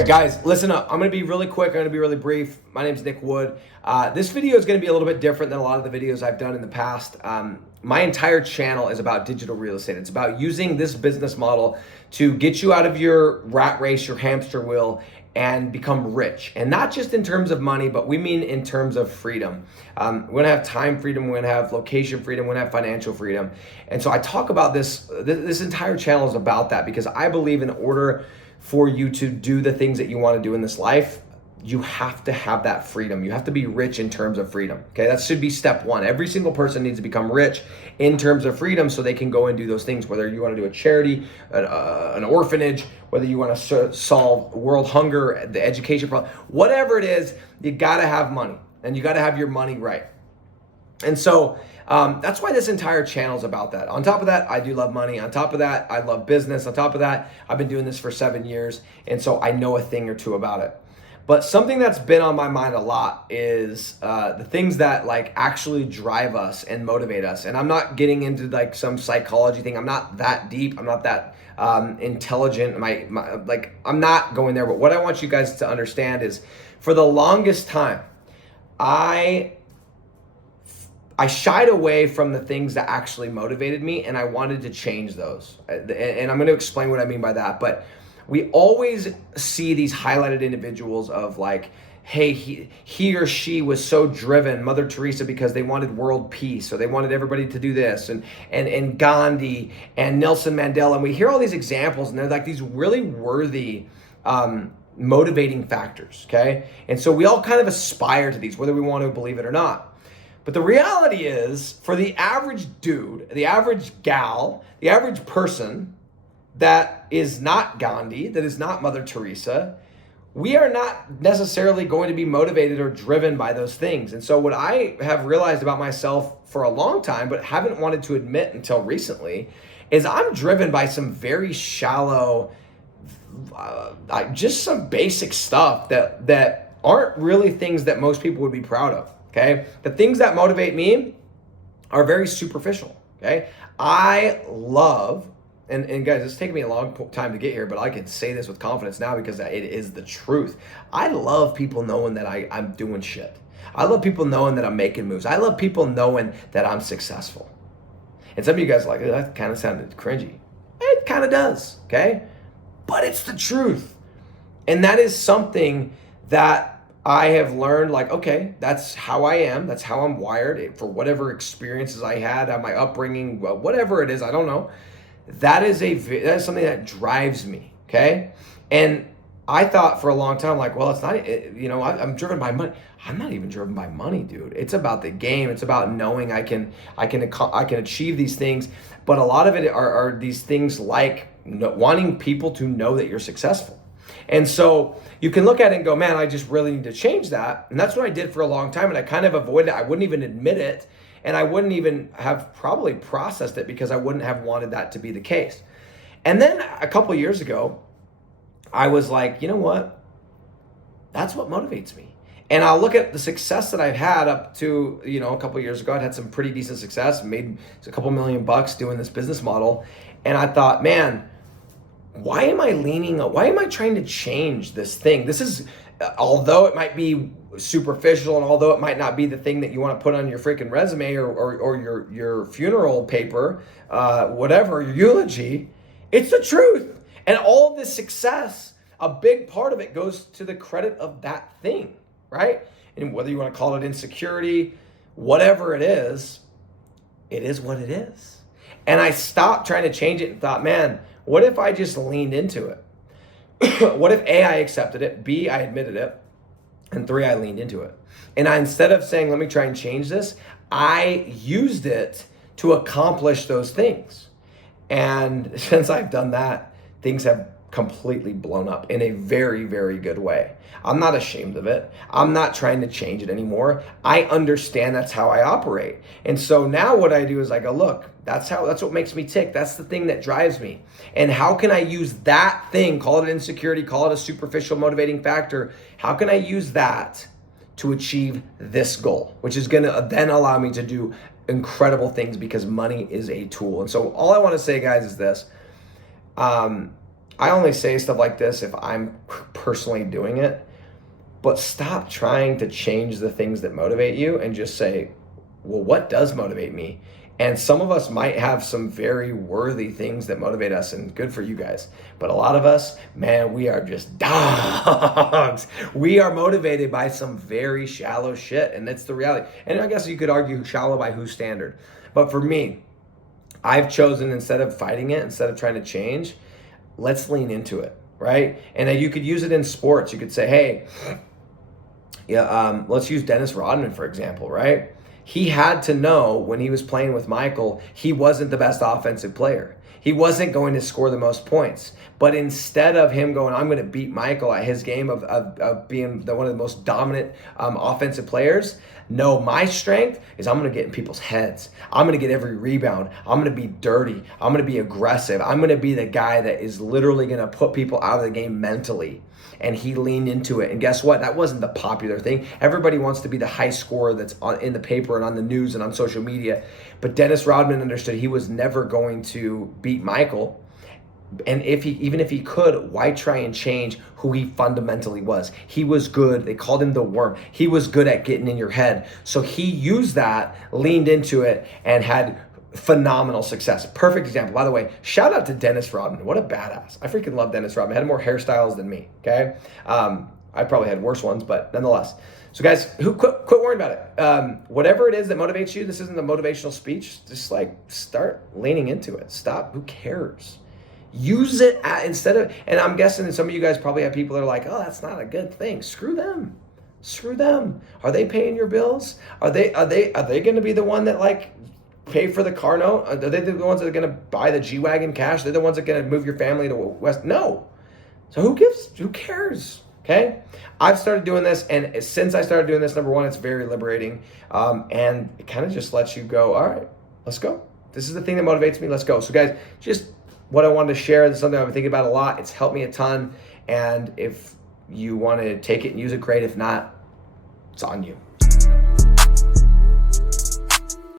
Okay, guys, listen up. I'm going to be really quick. I'm going to be really brief. My name is Nick Wood. This video is going to be a little bit different than a lot of the videos I've done in the past. My entire channel is about digital real estate. It's about using this business model to get you out of your rat race, your hamster wheel, and become rich. And not just in terms of money, but we mean in terms of freedom. We're going to have time freedom. We're going to have location freedom. We're going to have financial freedom. And so I talk about this. This entire channel is about that because I believe in order for you to do the things that you want to do in this life, you have to have that freedom. You have to be rich in terms of freedom. Okay, that should be step one. Every single person needs to become rich in terms of freedom so they can go and do those things, whether you want to do a charity, an orphanage, whether you want to solve world hunger, the education problem, whatever it is, you got to have money and you got to have your money right. And so that's why this entire channel is about that. On top of that, I do love money. On top of that, I love business. On top of that, I've been doing this for 7 years. And so I know a thing or two about it. But something that's been on my mind a lot is the things that like actually drive us and motivate us. And I'm not getting into like some psychology thing. I'm not that deep. I'm not that intelligent. I'm not going there. But what I want you guys to understand is for the longest time, I shied away from the things that actually motivated me, and I wanted to change those. And I'm going to explain what I mean by that. But we always see these highlighted individuals of like, hey, he or she was so driven, Mother Teresa, because they wanted world peace, or they wanted everybody to do this, and Gandhi and Nelson Mandela. And we hear all these examples, and they're like these really worthy motivating factors, okay? And so we all kind of aspire to these, whether we want to believe it or not. But the reality is, for the average dude, the average gal, the average person that is not Gandhi, that is not Mother Teresa, we are not necessarily going to be motivated or driven by those things. And so what I have realized about myself for a long time, but haven't wanted to admit until recently, is I'm driven by some very shallow, just some basic stuff that aren't really things that most people would be proud of. Okay, the things that motivate me are very superficial. Okay, I love, and guys, it's taken me a long time to get here, but I can say this with confidence now because it is the truth. I love people knowing that I'm doing shit. I love people knowing that I'm making moves. I love people knowing that I'm successful. And some of you guys are like, that kind of sounded cringy. It kind of does, okay? But it's the truth. And that is something that I have learned, like, okay, that's how I am. That's how I'm wired for whatever experiences I had, my upbringing, whatever it is, I don't know. That is something that drives me, okay? And I thought for a long time, like, well, it's not, I'm driven by money. I'm not even driven by money, dude. It's about the game. It's about knowing I can achieve these things. But a lot of it are these things like wanting people to know that you're successful. And so you can look at it and go, man, I just really need to change that. And that's what I did for a long time. And I kind of avoided it. I wouldn't even admit it. And I wouldn't even have probably processed it because I wouldn't have wanted that to be the case. And then a couple of years ago, I was like, you know what? That's what motivates me. And I'll look at the success that I've had up to, a couple of years ago. I'd had some pretty decent success, made a couple $1 million doing this business model. And I thought, man, why am I trying to change this thing? This is, although it might be superficial and although it might not be the thing that you want to put on your freaking resume or your funeral paper, whatever, your eulogy, it's the truth. And all of this success, a big part of it goes to the credit of that thing, right? And whether you want to call it insecurity, whatever it is what it is. And I stopped trying to change it and thought, man, what if I just leaned into it? What if A, I accepted it, B, I admitted it, and 3, I leaned into it. And instead of saying, let me try and change this, I used it to accomplish those things. And since I've done that, things have completely blown up in a very, very good way. I'm not ashamed of it. I'm not trying to change it anymore. I understand that's how I operate. And so now what I do is I go, look, that's what makes me tick. That's the thing that drives me. And how can I use that thing, call it insecurity, call it a superficial motivating factor. How can I use that to achieve this goal, which is going to then allow me to do incredible things because money is a tool. And so all I want to say, guys, is this. I only say stuff like this if I'm personally doing it, but stop trying to change the things that motivate you and just say, well, what does motivate me? And some of us might have some very worthy things that motivate us, and good for you guys. But a lot of us, man, we are just dogs. We are motivated by some very shallow shit, and that's the reality. And I guess you could argue shallow by whose standard. But for me, I've chosen, instead of fighting it, instead of trying to change, let's lean into it, right? And then you could use it in sports. You could say, hey, yeah, let's use Dennis Rodman, for example, right? He had to know when he was playing with Michael, he wasn't the best offensive player. He wasn't going to score the most points. But instead of him going, I'm going to beat Michael at his game of being one of the most dominant offensive players, no, my strength is I'm going to get in people's heads. I'm going to get every rebound. I'm going to be dirty. I'm going to be aggressive. I'm going to be the guy that is literally going to put people out of the game mentally. And he leaned into it. And guess what? That wasn't the popular thing. Everybody wants to be the high scorer that's in the paper and on the news and on social media. But Dennis Rodman understood he was never going to beat Michael. And even if he could, why try and change who he fundamentally was? He was good. They called him the worm. He was good at getting in your head. So he used that, leaned into it, and had phenomenal success. Perfect example. By the way, shout out to Dennis Rodman. What a badass. I freaking love Dennis Rodman. Had more hairstyles than me, okay? I probably had worse ones, but nonetheless. So guys, quit worrying about it. Whatever it is that motivates you, this isn't a motivational speech. Just like start leaning into it. Stop. Who cares? Use it instead of, and I'm guessing that some of you guys probably have people that are like, oh, that's not a good thing. Screw them. Screw them. Are they paying your bills? Are they going to be the one that like pay for the car note? Are they the ones that are going to buy the G-Wagon cash? They're the ones that are going to move your family to West? No. So who cares? Okay. I've started doing this, and since I started doing this, number one, it's very liberating. And it kind of just lets you go, all right, let's go. This is the thing that motivates me. Let's go. So guys, just what I wanted to share, this is something I've been thinking about a lot. It's helped me a ton. And if you want to take it and use it, great. If not, it's on you.